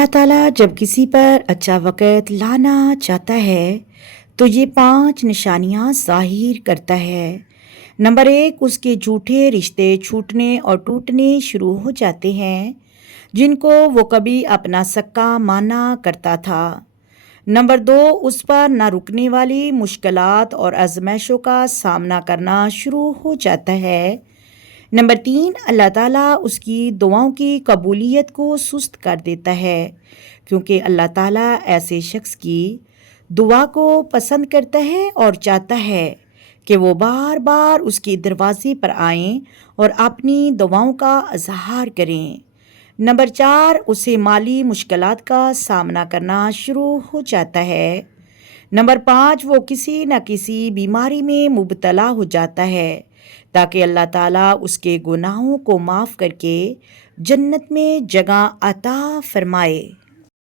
اللہ تعالیٰ جب کسی پر اچھا وقت لانا چاہتا ہے تو یہ 5 نشانیاں ظاہر کرتا ہے۔ نمبر 1، اس کے جھوٹے رشتے چھوٹنے اور ٹوٹنے شروع ہو جاتے ہیں جن کو وہ کبھی اپنا سکا مانا کرتا تھا۔ نمبر 2، اس پر نہ رکنے والی مشکلات اور آزمائشوں کا سامنا کرنا شروع ہو جاتا ہے۔ نمبر 3، اللہ تعالیٰ اس کی دعاؤں کی قبولیت کو سست کر دیتا ہے، کیونکہ اللہ تعالیٰ ایسے شخص کی دعا کو پسند کرتا ہے اور چاہتا ہے کہ وہ بار بار اس کے دروازے پر آئیں اور اپنی دعاؤں کا اظہار کریں۔ نمبر 4، اسے مالی مشکلات کا سامنا کرنا شروع ہو جاتا ہے۔ نمبر 5، وہ کسی نہ کسی بیماری میں مبتلا ہو جاتا ہے تاکہ اللہ تعالیٰ اس کے گناہوں کو معاف کر کے جنت میں جگہ عطا فرمائے۔